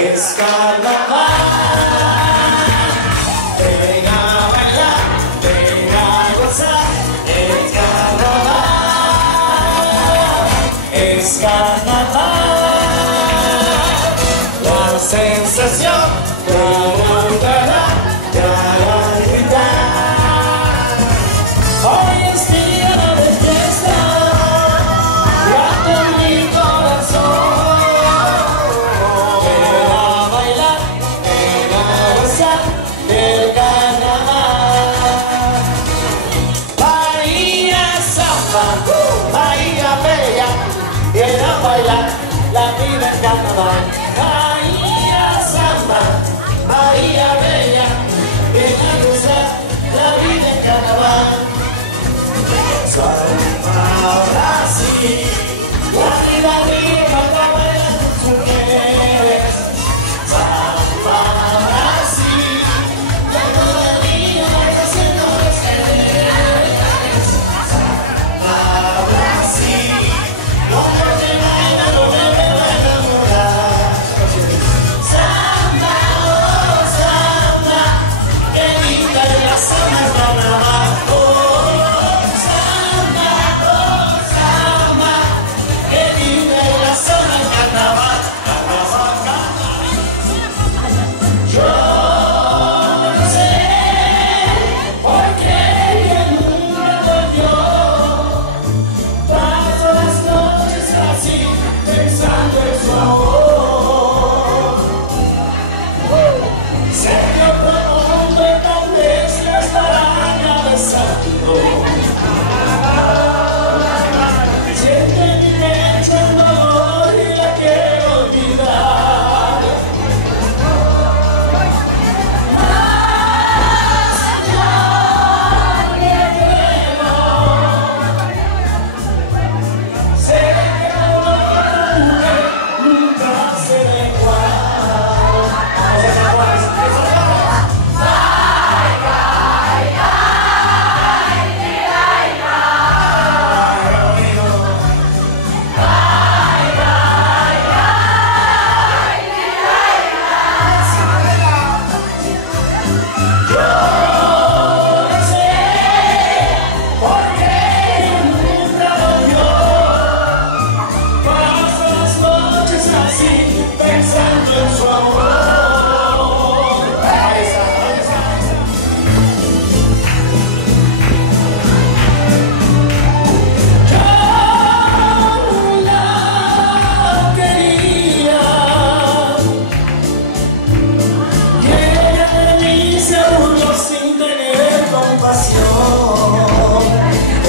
es carnaval. Ven a bailar, ven a gozar, es carnaval, es carnaval. La sensación de volverá a gritar. Hoy es día de fiesta, grato mi corazón. Ven a bailar, ven a gozar del carnaval. Bahía Samba, Bahía Bella, ven a bailar la vida en carnaval. Bahía Samba, Bahía Bella, ven a gozar la vida en carnaval. Samba, ahora sí, la vida viva está bailando tus mujeres. Samba, ahora sí, la vida viva está haciendo los quereres. Samba, ahora sí, donde te baila, no me voy a enamorar. Samba, oh Samba, que linda es la zona carnaval.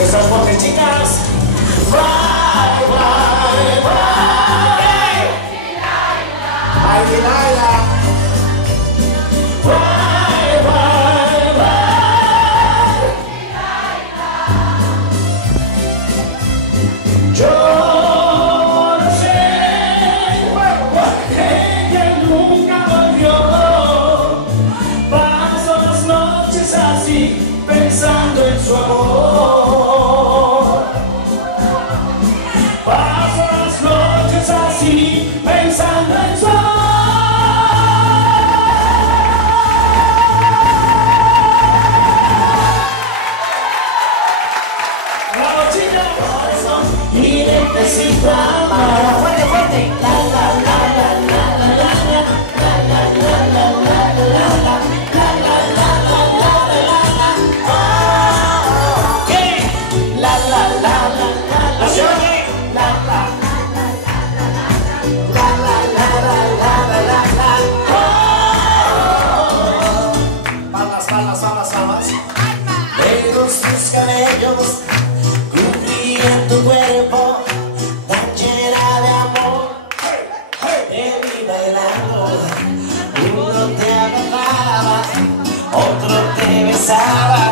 Esas voces chicas, bye, bye, bye. Ay, Laila. Bye, bye, bye. Yo no sé por qué ella nunca volvió. Paso las noches así, pensando en su amor. Paso las noches así, pensando en su amor. ¡Bravo, chicos! Y necesito amar. ¡Fuerte, fuerte! La, la, la, la, la, la, la, la, la, la, la, la, la, la, la. Dedos tus cabellos cubrían tu cuerpo tan llena de amor. Te vi bailando, uno te agarraba, otro te besaba,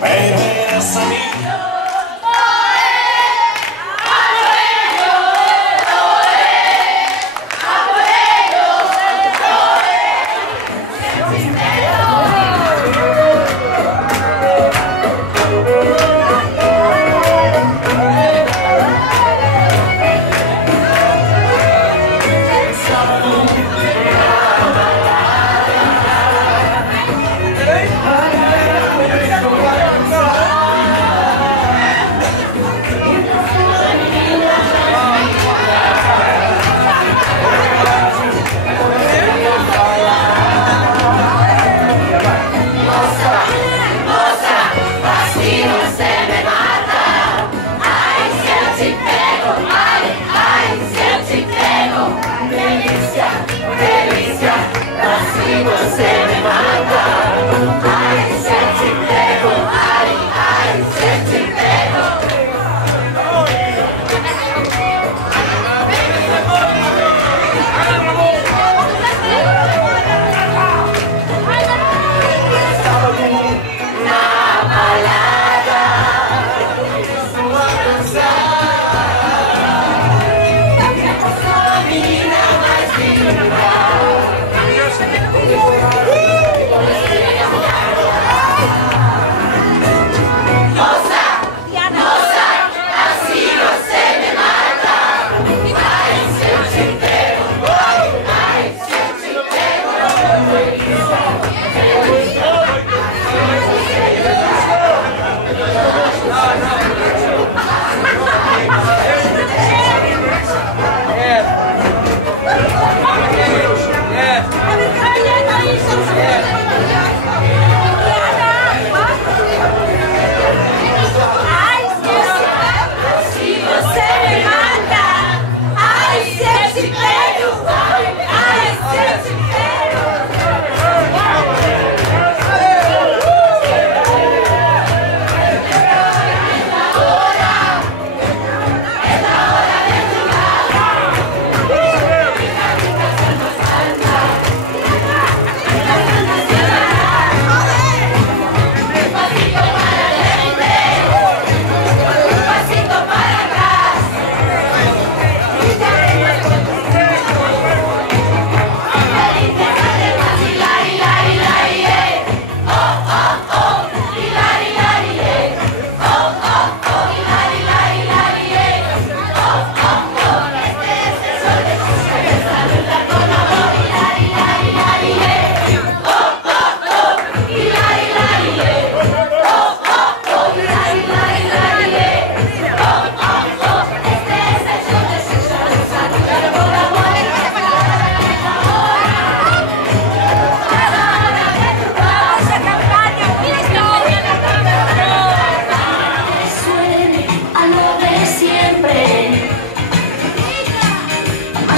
pero eras a mí.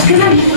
qué bonito.